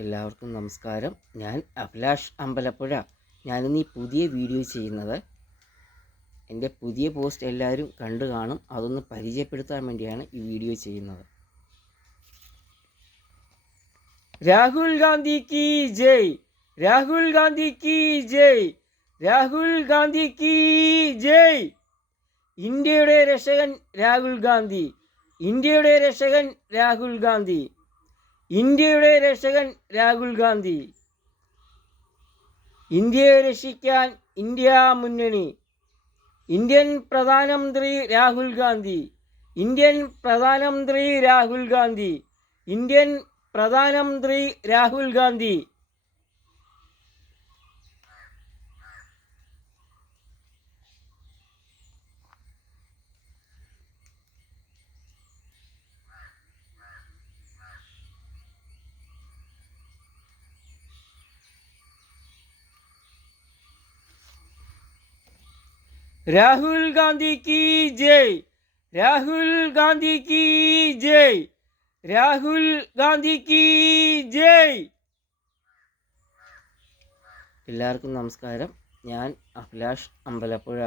എല്ലാവർക്കും നമസ്കാരം. ഞാൻ അഭിലാഷ് അമ്പലപ്പുഴ. ഞാനിന്ന് ഈ പുതിയ വീഡിയോ ചെയ്യുന്നത് എൻ്റെ പുതിയ പോസ്റ്റ് എല്ലാവരും കണ്ടു കാണും. അതൊന്ന് പരിചയപ്പെടുത്താൻ വേണ്ടിയാണ് ഈ വീഡിയോ ചെയ്യുന്നത്. രാഹുൽ ഗാന്ധി കി ജയ്, രാഹുൽ ഗാന്ധി കി ജയ്, രാഹുൽ ഗാന്ധി കി ജയ്. ഇന്ത്യയുടെ രക്ഷകൻ രാഹുൽ ഗാന്ധി, ഇന്ത്യയുടെ രക്ഷകൻ രാഹുൽ ഗാന്ധി, ഇന്ത്യയുടെ രക്ഷകൻ രാഹുൽ ഗാന്ധി. ഇന്ത്യയെ രക്ഷിക്കാൻ ഇന്ത്യ മുന്നണി. ഇന്ത്യൻ പ്രധാനമന്ത്രി രാഹുൽ ഗാന്ധി, ഇന്ത്യൻ പ്രധാനമന്ത്രി രാഹുൽ ഗാന്ധി, ഇന്ത്യൻ പ്രധാനമന്ത്രി രാഹുൽ ഗാന്ധി. രാഹുൽ ഗാന്ധി കി ജയ്, രാഹുൽ ഗാന്ധി കി ജയ്, രാഹുൽ ഗാന്ധി കി ജയ്. എല്ലാവർക്കും നമസ്കാരം. ഞാൻ അഭിലാഷ് അമ്പലപ്പുഴ.